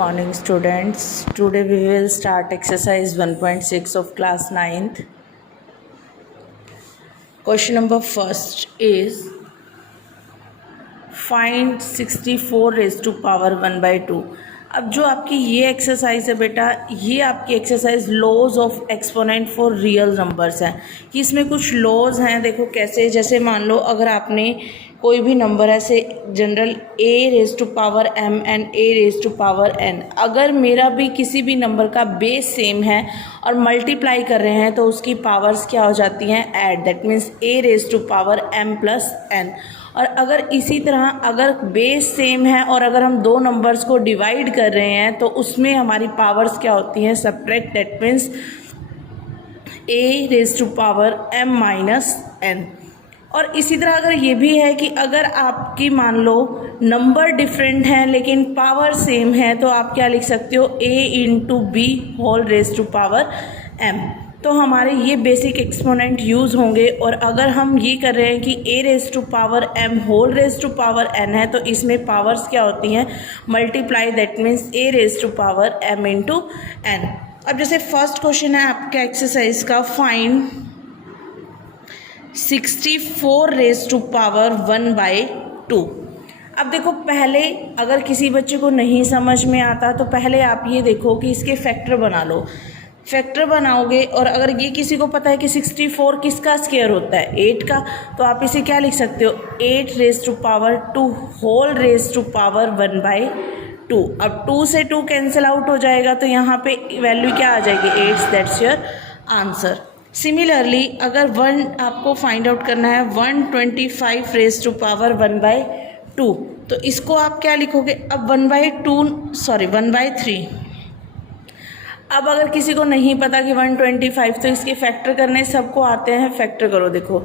Morning students, today we will start exercise 1.6 of class 9th. Question number first is find 64 raised to power 1 by 2. अब जो आपकी ये exercise है बेटा, ये आपकी exercise laws of exponent for real numbers है कि इसमें कुछ लॉज हैं। देखो कैसे, जैसे मान लो अगर आपने कोई भी नंबर ऐसे general a raise to power m and a raise to power n, अगर मेरा भी किसी भी नंबर का बेस सेम है और मल्टीप्लाई कर रहे हैं तो उसकी पावर्स क्या हो जाती हैं, add. That means a raise to power m plus n। और अगर इसी तरह अगर बेस सेम है और अगर हम दो नंबर्स को डिवाइड कर रहे हैं तो उसमें हमारी पावर्स क्या होती हैं, subtract. That means a raise to power m minus n। और इसी तरह अगर ये भी है कि अगर आपकी मान लो नंबर डिफरेंट हैं लेकिन पावर सेम है तो आप क्या लिख सकते हो, a into b whole raise to power m। तो हमारे ये बेसिक एक्सपोनेंट यूज़ होंगे। और अगर हम ये कर रहे हैं कि a raise to power m whole raise to power n है तो इसमें पावर्स क्या होती हैं, multiply. That means a raise to power m into n। अब जैसे फर्स्ट क्वेश्चन है आपका एक्सरसाइज का, find 64 raise to power 1 by 2। अब देखो पहले अगर किसी बच्चे को नहीं समझ में आता तो पहले आप ये देखो कि इसके फैक्टर बना लो। फैक्टर बनाओगे और अगर ये किसी को पता है कि 64 किसका स्क्वायर होता है, 8 का, तो आप इसे क्या लिख सकते हो, 8 raise to power 2 whole raise to power 1 by 2। अब 2 से 2 कैंसिल आउट हो जाएगा तो यहाँ पे वैल्यू क्या आ जाएगी, 8। That's your answer. सिमिलरली अगर 1 आपको फाइंड आउट करना है 125 रेज टू पावर 1 बाई 2, तो इसको आप क्या लिखोगे, अब 1 बाई 3। अब अगर किसी को नहीं पता कि 125 तो इसके फैक्टर करने सबको आते हैं, फैक्टर करो। देखो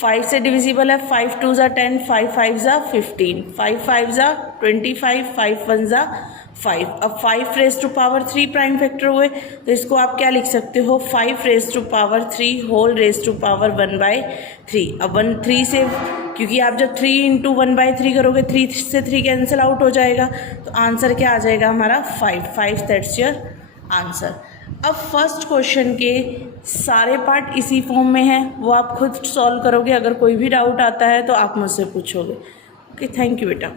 5 से डिविजिबल है, 5 2 ज़ा 10, 5 5 ज़ा 15, 5 5 ज़ा 25, 5 1 ज़ा 5। अब 5 raise to power 3 prime factor हुए तो इसको आप क्या लिख सकते हो, 5 raise to power 3 whole raise to power 1 by 3। अब 3 से, क्योंकि आप जब 3 इंटू 1 बाई 3 करोगे 3 से 3 कैंसिल आउट हो जाएगा तो आंसर क्या आ जाएगा हमारा 5। That's your answer. अब फर्स्ट क्वेश्चन के सारे पार्ट इसी फॉर्म में हैं, वो आप खुद सॉल्व करोगे। अगर कोई भी डाउट आता है तो आप मुझसे पूछोगे। ओके, थैंक यू बेटा।